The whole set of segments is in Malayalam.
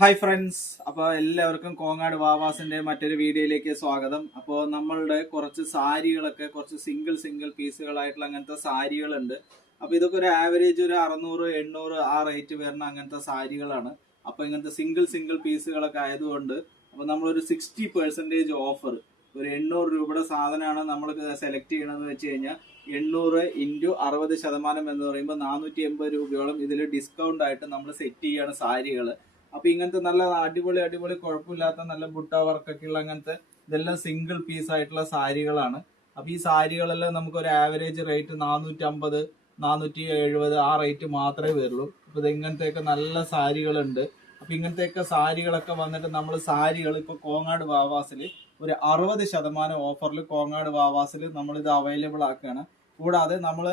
ഹായ് ഫ്രണ്ട്സ്, അപ്പോൾ എല്ലാവർക്കും കോങ്ങാട് വാവാസിന്റെ മറ്റൊരു വീഡിയോയിലേക്ക് സ്വാഗതം. അപ്പോൾ നമ്മളുടെ കുറച്ച് സാരികളൊക്കെ കുറച്ച് സിംഗിൾ പീസുകളായിട്ടുള്ള അങ്ങനത്തെ സാരികളുണ്ട്. അപ്പോൾ ഇതൊക്കെ ഒരു ആവറേജ് ഒരു 600-800 ആ റേറ്റ് വരുന്ന അങ്ങനത്തെ സാരികളാണ്. അപ്പോൾ ഇങ്ങനത്തെ സിംഗിൾ പീസുകളൊക്കെ ആയതുകൊണ്ട് അപ്പോൾ നമ്മളൊരു 60% ഓഫർ, ഒരു 800 രൂപയുടെ സാധനമാണ് നമ്മൾ സെലക്ട് ചെയ്യണമെന്ന് വെച്ച് കഴിഞ്ഞാൽ 800 ഇൻറ്റു 60% എന്ന് പറയുമ്പോൾ 480 രൂപയോളം ഇതിൽ ഡിസ്കൗണ്ട് ആയിട്ട് നമ്മൾ സെറ്റ് ചെയ്യാണ് സാരികൾ. അപ്പൊ ഇങ്ങനത്തെ നല്ല അടിപൊളി കുഴപ്പമില്ലാത്ത നല്ല ബുട്ട വർക്കൊക്കെ ഉള്ള അങ്ങനത്തെ ഇതെല്ലാം സിംഗിൾ പീസ് ആയിട്ടുള്ള സാരികളാണ്. അപ്പൊ ഈ സാരികളെല്ലാം നമുക്ക് ഒരു ആവറേജ് റേറ്റ് 450-470 ആ റേറ്റ് മാത്രമേ വരുള്ളൂ. അപ്പൊ ഇത് ഇങ്ങനത്തെയൊക്കെ നല്ല സാരികളുണ്ട്. അപ്പൊ ഇങ്ങനത്തെയൊക്കെ സാരികളൊക്കെ വന്നിട്ട് നമ്മൾ സാരികൾ ഇപ്പൊ കോങ്ങാട് വാവാസിൽ ഒരു 60% ഓഫറിൽ കോങ്ങാട് വാവാസിൽ നമ്മൾ ഇത് അവൈലബിൾ ആക്കുകയാണ്. കൂടാതെ നമ്മൾ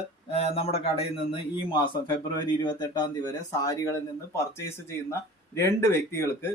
നമ്മുടെ കടയിൽ നിന്ന് ഈ മാസം ഫെബ്രുവരി 28 വരെ സാരികളിൽ നിന്ന് പർച്ചേസ് ചെയ്യുന്ന 2 വ്യക്തികൾക്ക്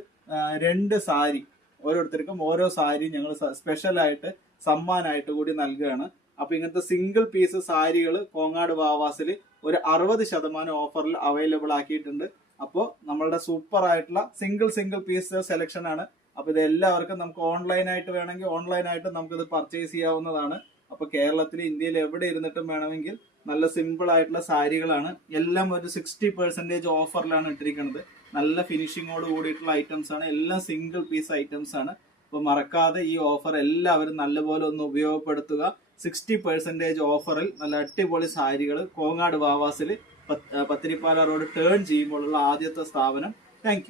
2 സാരി, ഓരോരുത്തർക്കും ഓരോ സാരി ഞങ്ങൾ സ്പെഷ്യലായിട്ട് സമ്മാനമായിട്ട് കൂടി നൽകുകയാണ്. അപ്പൊ ഇങ്ങനത്തെ സിംഗിൾ പീസ് സാരികൾ കോങ്ങാട് വാവാസിൽ ഒരു 60% ഓഫറിൽ അവൈലബിൾ ആക്കിയിട്ടുണ്ട്. അപ്പോൾ നമ്മളുടെ സൂപ്പർ ആയിട്ടുള്ള സിംഗിൾ പീസ് സെലക്ഷൻ ആണ്. അപ്പൊ ഇത് എല്ലാവർക്കും നമുക്ക് ഓൺലൈനായിട്ട് വേണമെങ്കിൽ ഓൺലൈനായിട്ട് നമുക്കിത് പർച്ചേസ് ചെയ്യാവുന്നതാണ്. അപ്പൊ കേരളത്തിൽ ഇന്ത്യയിൽ എവിടെ ഇരുന്നിട്ടും വേണമെങ്കിൽ നല്ല സിമ്പിൾ ആയിട്ടുള്ള സാരികളാണ്. എല്ലാം ഒരു 60% ഓഫറിലാണ് ഇട്ടിരിക്കുന്നത്. നല്ല ഫിനിഷിങ്ങോട് കൂടിയിട്ടുള്ള ഐറ്റംസ് ആണ്. എല്ലാം സിംഗിൾ പീസ് ഐറ്റംസ് ആണ്. അപ്പൊ മറക്കാതെ ഈ ഓഫർ എല്ലാവരും നല്ലപോലെ ഒന്ന് ഉപയോഗപ്പെടുത്തുക. 60% ഓഫറിൽ നല്ല അടിപൊളി സാരികൾ കോങ്ങാട് വാവാസിൽ പത്തിരിപ്പാല റോഡ് ടേൺ ചെയ്യുമ്പോഴുള്ള ആദ്യത്തെ സ്ഥാപനം. താങ്ക്